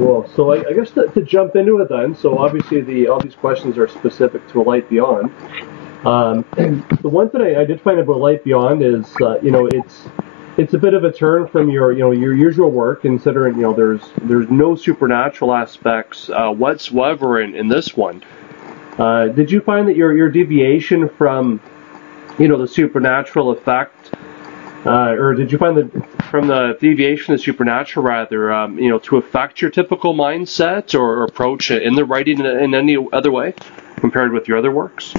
Cool. So I guess to jump into it then, so obviously all these questions are specific to A Light Beyond. The one thing I did find about Light Beyond is, it's a bit of a turn from your usual work, considering there's no supernatural aspects whatsoever in this one. Did you find that your deviation from the supernatural effect, or did you find that from the deviation of the supernatural rather, to affect your typical mindset or approach in the writing in any other way compared with your other works?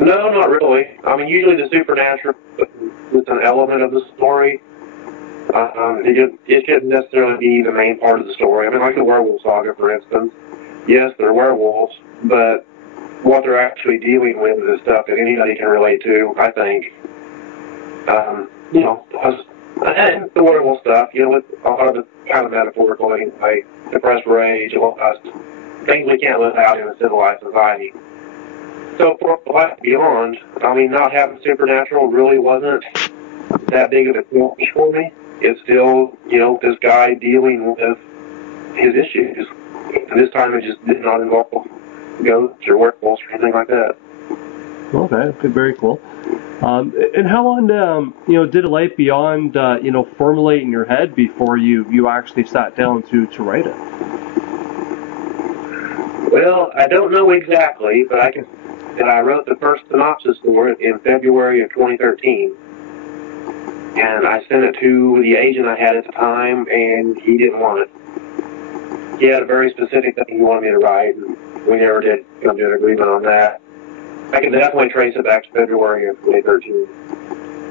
No, not really. I mean, usually the supernatural is an element of the story. It shouldn't necessarily be the main part of the story. I mean, like the werewolf saga, for instance. Yes, they're werewolves, but what they're actually dealing with is stuff that anybody can relate to, I think. And the werewolf stuff, with a lot of the kind of metaphorical anyway, depressed rage, lust, things we can't live out in a civilized society. So for Light Beyond, I mean, not having supernatural really wasn't that big of a challenge for me. It's still, this guy dealing with his issues. And this time it just did not involve ghosts or werewolves or anything like that. Okay, very cool. And how long, did A Light Beyond, formulate in your head before you actually sat down to write it? Well, I don't know exactly, but I can say that I wrote the first synopsis for it in February of 2013. And I sent it to the agent I had at the time, and he didn't want it. He had a very specific thing he wanted me to write, and we never did come to an agreement on that. I can definitely trace it back to February of 2013.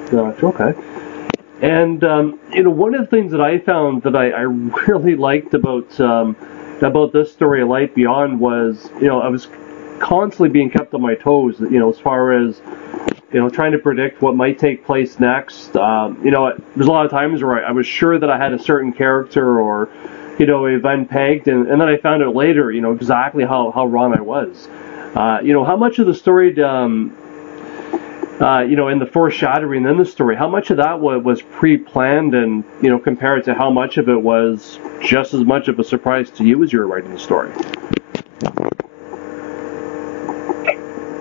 Gotcha, okay. And, one of the things that I found that I really liked about this story, A Light Beyond, was, I was constantly being kept on my toes, as far as, trying to predict what might take place next. There's a lot of times where I was sure that I had a certain character or, event pegged, and then I found out later, exactly how wrong I was. How much of the story, in the foreshadowing in the story, how much of that was pre-planned and, compared to how much of it was just as much of a surprise to you as you were writing the story?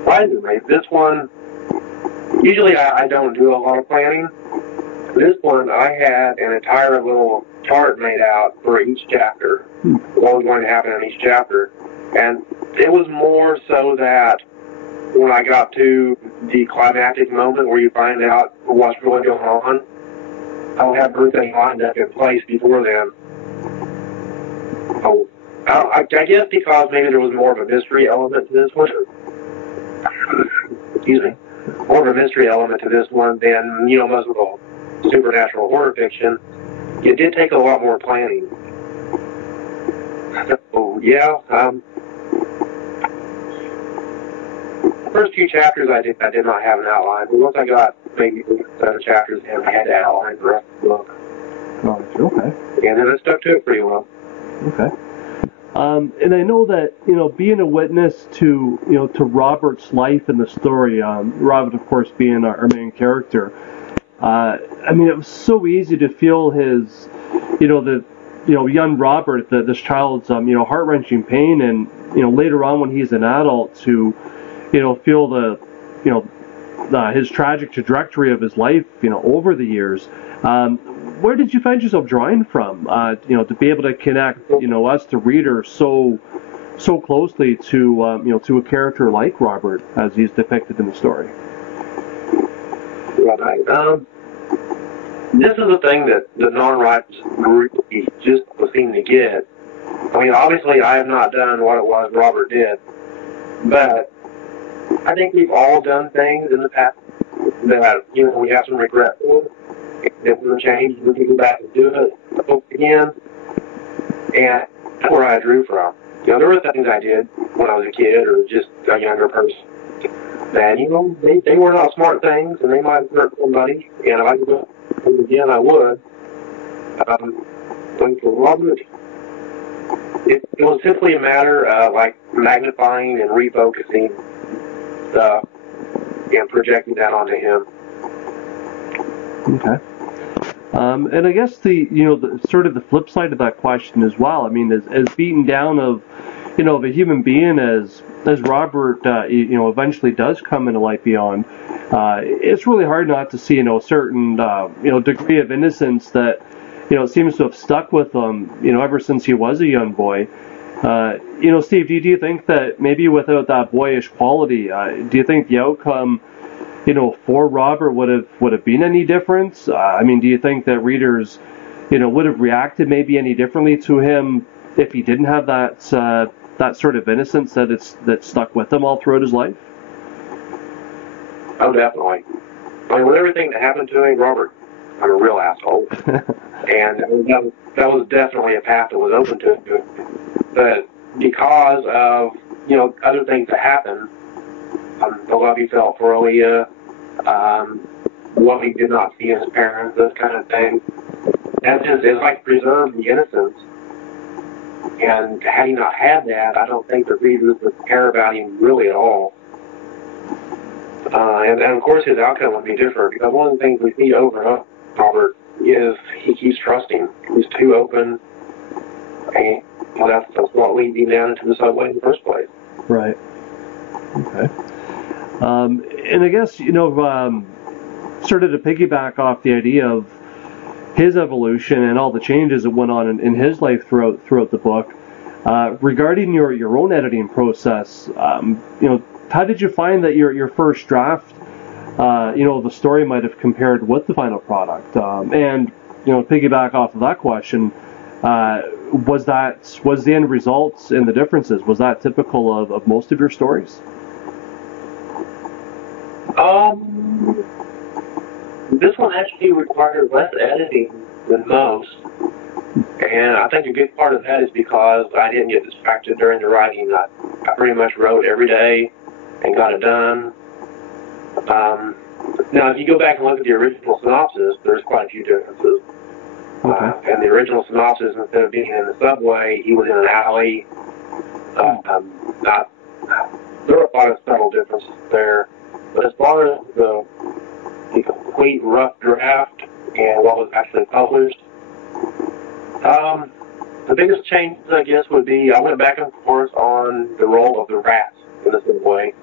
Surprisingly, this one, usually I don't do a lot of planning. This one, I had an entire little chart made out for each chapter, what was going to happen in each chapter. And it was more so that when I got to the climactic moment where you find out what's really going on, I'll have everything lined up in place before then. So, I guess because maybe there was more of a mystery element to this one. Excuse me. More of a mystery element to this one than, most of the supernatural horror fiction. It did take a lot more planning. So, yeah, the first few chapters I did not have an outline, but once I got maybe 7 chapters in, I had to outline the rest of the book. Oh, okay. And then I stuck to it pretty well. Okay. And I know that, being a witness to Robert's life in the story, Robert, of course, being our main character, it was so easy to feel his, young Robert, this child's, heart-wrenching pain, and, later on when he's an adult to, feel his tragic trajectory of his life, over the years. Where did you find yourself drawing from, to be able to connect, us, the reader, so closely to, to a character like Robert as he's depicted in the story? Right. This is the thing that the non-writers really just seem to get. I mean, obviously, I have not done what it was Robert did, but I think we've all done things in the past that, we have some regret for. If we change, we can go back and do it again. And that's where I drew from. There were things I did when I was a kid or just a younger person that, they were not smart things and they might have hurt somebody. And if I could do it again, I would. But for Robert, it was simply a matter of, magnifying and refocusing stuff and projecting that onto him. Okay. And I guess the sort of the flip side of that question as well. I mean, as beaten down of of a human being as Robert eventually does come into light beyond, it's really hard not to see a certain degree of innocence that seems to have stuck with him ever since he was a young boy. Steve, do you think that maybe without that boyish quality, do you think the outcome for Robert would have been any different? I mean, do you think that readers would have reacted maybe any differently to him if he didn't have that sort of innocence that stuck with him all throughout his life? Oh, definitely. I mean, with everything that happened to him, Robert, I'm a real asshole. And that was definitely a path that was open to him. But because of, other things that happened, the love he felt for Aaliyah, what he did not see in his parents, this kind of thing, that just is like preserved the innocence. And had he not had that, I don't think the readers would care about him really at all. And of course his outcome would be different, because one of the things we see over and over, Robert, is he keeps trusting. He's too open, and that's what leads him down into the subway in the first place. Right. Okay. And I guess, sort of to piggyback off the idea of his evolution and all the changes that went on in his life throughout the book, regarding your own editing process, how did you find that your first draft, the story might have compared with the final product? And piggyback off of that question, was the end results and the differences, was that typical of most of your stories? This one actually required less editing than most, and I think a good part of that is because I didn't get distracted during the writing. I pretty much wrote every day and got it done. Now, if you go back and look at the original synopsis, there's quite a few differences. Okay. And the original synopsis, instead of being in the subway, he was in an alley. There were a lot of subtle differences there. But as far as the complete rough draft and what was actually published, the biggest change, I guess, would be I went back and forth on the role of the rats in the subway.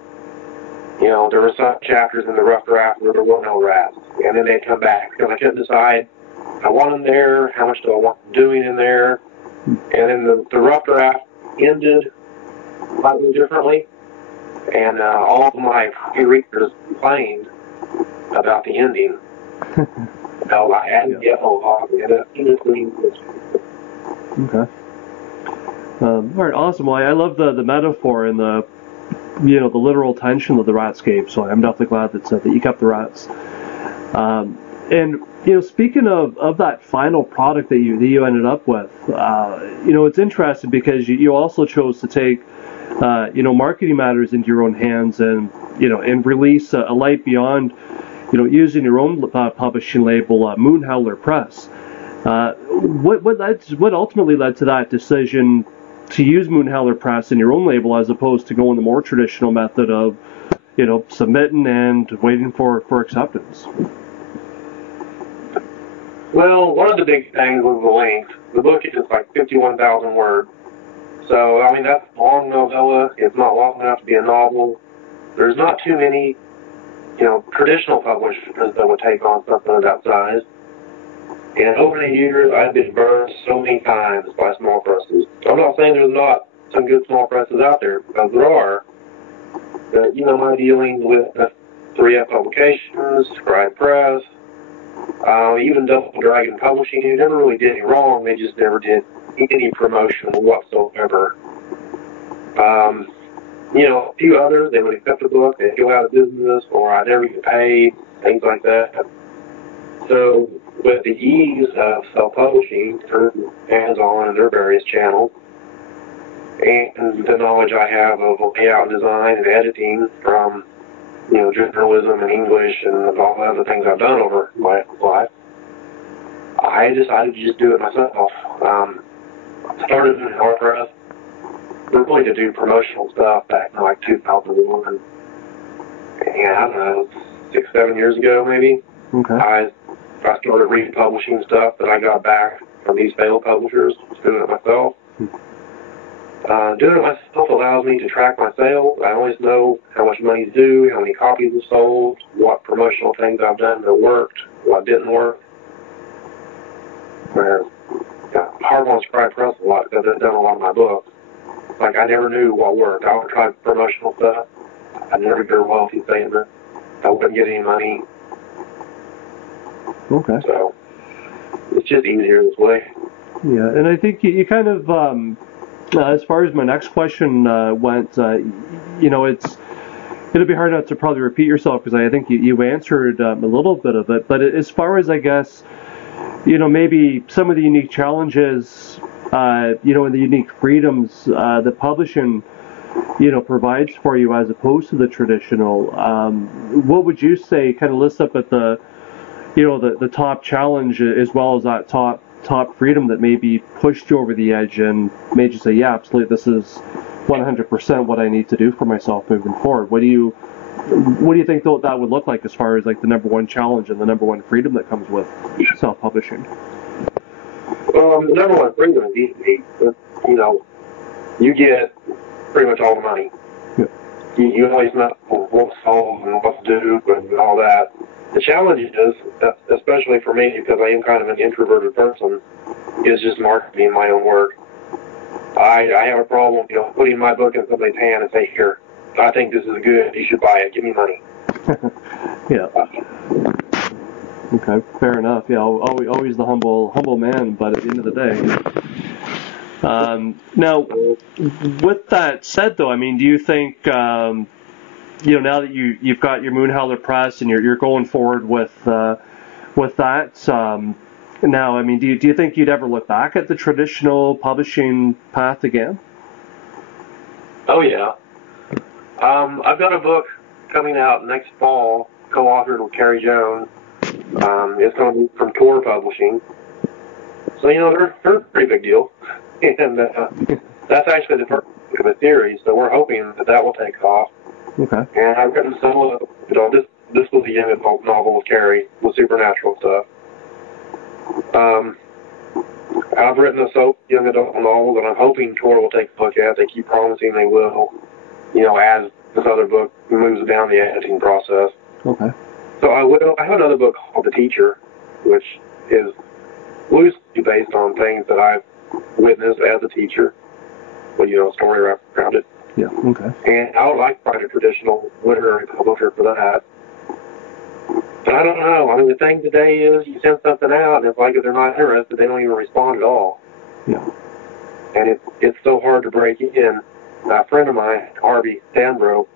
There were some chapters in the rough draft where there were no rats, and then they'd come back because I couldn't decide I want them there, how much do I want them doing in there, and then the rough draft ended slightly differently, and all of my readers complained about the ending. I added the epilogue, and it Okay. All right, awesome. Well, I love the metaphor and the literal tension of the ratscape. So I'm definitely glad that you kept the rats. And speaking of that final product that you ended up with, it's interesting because you also chose to take marketing matters into your own hands and and release a Light Beyond, using your own publishing label, Moonhowler Press. What ultimately led to that decision to use Moonhowler Press in your own label as opposed to going the more traditional method of, submitting and waiting for acceptance? Well, one of the big things was the length. The book is like 51,000 words. So, I mean, that's a long novella. It's not long enough to be a novel. There's not too many, traditional publishers that would take on something of that size. And over the years, I've been burned so many times by small presses. I'm not saying there's not some good small presses out there, because there are. But, my dealings with 3F Publications, Scribe Press, even Double Dragon Publishing, who never really did any wrong. They just never did any promotion whatsoever. A few others, they would accept the book, they'd go out of business, or I never get paid, things like that. So, with the ease of self-publishing, turning hands-on in their various channels, and the knowledge I have of layout and design and editing from, journalism and English and all the other things I've done over my life, I decided to just do it myself. I started in WordPress, really to do promotional stuff back in like 2001. And I don't know, 6-7 years ago maybe. Okay. I I started republishing stuff that I got back from these failed publishers, doing it myself. Doing it myself allows me to track my sales. I always know how much money's due, how many copies are sold, what promotional things I've done that worked, what didn't work. Where hard on Scribe Press a lot because I've done a lot of my books. Like, I never knew what worked. I would try promotional stuff. I'd never get a royalty statement. I wouldn't get any money. Okay. So, it's just easier this way. Yeah, and I think you kind of, as far as my next question went, you know, it'll be hard not to probably repeat yourself because I think you answered a little bit of it. But as far as, I guess, you know, maybe some of the unique challenges, you know, and the unique freedoms that publishing, you know, provides for you as opposed to the traditional, what would you say kind of list up at the, you know, the top challenge as well as that top freedom that maybe pushed you over the edge and made you say, yeah, absolutely, this is 100% what I need to do for myself moving forward? What do you think that would look like as far as like the number one challenge and the number one freedom that comes with self-publishing? The number one freedom is easy. You know, you get pretty much all the money. Yeah. You always know what's sold and what's due and all that. The challenge is, especially for me, because I am kind of an introverted person, is just marketing my own work. I have a problem, you know, putting my book in somebody's hand and say, here, I think this is good, you should buy it, give me money. Yeah. Okay, fair enough. Yeah, always the humble man, but at the end of the day. Now, with that said, though, I mean, do you think, you know, now that you've got your Moonhowler Press and you're going forward with that, now, I mean, do you think you'd ever look back at the traditional publishing path again? Oh yeah. I've got a book coming out next fall, co-authored with Carrie Jones. It's going to be from Tor Publishing. So, you know, they're a pretty big deal. And that's actually the first book of a series, so we're hoping that will take off. Okay. And I've written some of, you know, this was a young adult novel with Carrie, with supernatural stuff. I've written a young adult novel that I'm hoping Tor will take a look at. They keep promising they will, you know, as this other book moves down the editing process. Okay. So I have another book called The Teacher, which is loosely based on things that I've witnessed as a teacher, with, you know, a story around it. Yeah, okay. And I would like to find a traditional literary publisher for that. But I don't know. I mean, the thing today is you send something out, and it's like if they're not interested, they don't even respond at all. Yeah. And it's so hard to break in. A friend of mine, Harvey Stanbro,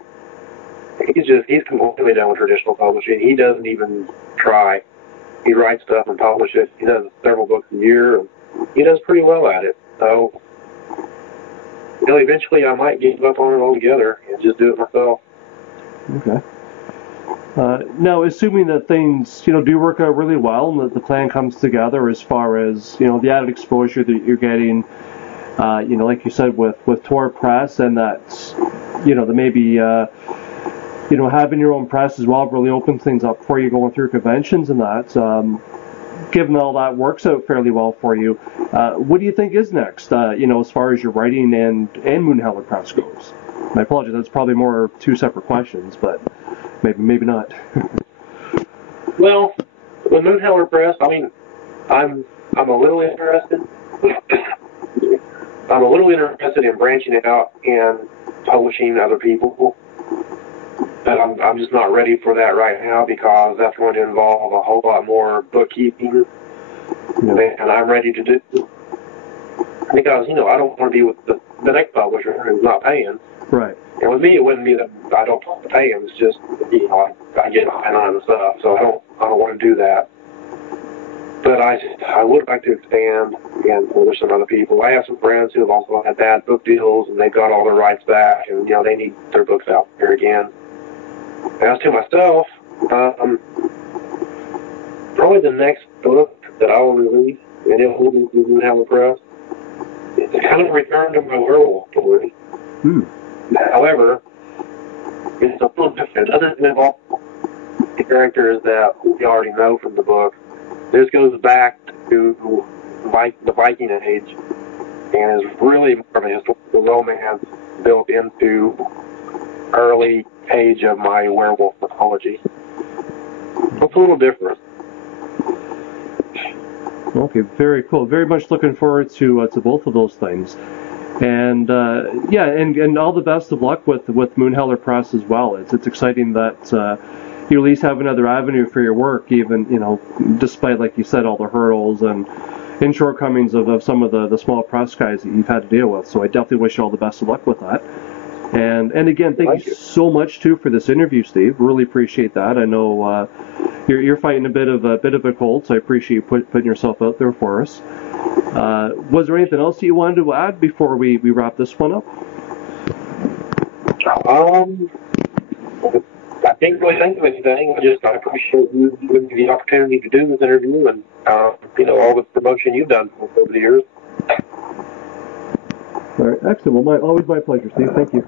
he's completely done with traditional publishing. He doesn't even try. He writes stuff and publishes it. He does several books a year, and he does pretty well at it. So, you know, eventually I might give up on it altogether and just do it myself. Okay. Now, assuming that things, you know, do work out really well and that the plan comes together as far as, you know, the added exposure that you're getting, you know, like you said, with Tor Press, and that, you know, that maybe, you know, having your own press as well really opens things up for you going through conventions and that. Given all that works out fairly well for you, what do you think is next, you know, as far as your writing and Moonhowler Press goes? My apologies, that's probably more two separate questions, but maybe not. Well, with Moonhowler Press, I mean, I'm a little interested. I'm a little interested in branching out and publishing other people, but I'm just not ready for that right now because that's going to involve a whole lot more bookkeeping than I'm ready to do. Because, you know, I don't want to be with the next publisher who's not paying. Right. And with me, it wouldn't be that I don't want to pay him. It's just, you know, I get behind on and stuff, so I don't want to do that. But I would like to expand and publish some other people. I have some friends who have also had bad book deals, and they've got all their rights back, and, you know, they need their books out there again. As to myself, probably the next book that I will release, and it will be Moonhowler Press, it's kind of a return to my werewolf story. However, it's a little different. It doesn't involve the characters that we already know from the book. this goes back to the Viking Age and is really more of a historical romance built into early age of my werewolf mythology. It's a little different. Okay, very cool. Very much looking forward to both of those things. And yeah, and all the best of luck with Moonheller Press as well. It's exciting that you at least have another avenue for your work, even despite, like you said, all the hurdles and shortcomings of some of the small press guys that you've had to deal with. So I definitely wish you all the best of luck with that. And again, thank you so much too for this interview, Steve. Really appreciate that. I know you're fighting a bit of a cold, so I appreciate you putting yourself out there for us. Was there anything else that you wanted to add before we wrap this one up? I can't really think of anything. I appreciate you giving me the opportunity to do this interview and all the promotion you've done over the years. All right, excellent. Well, always my pleasure, Steve. Thank you.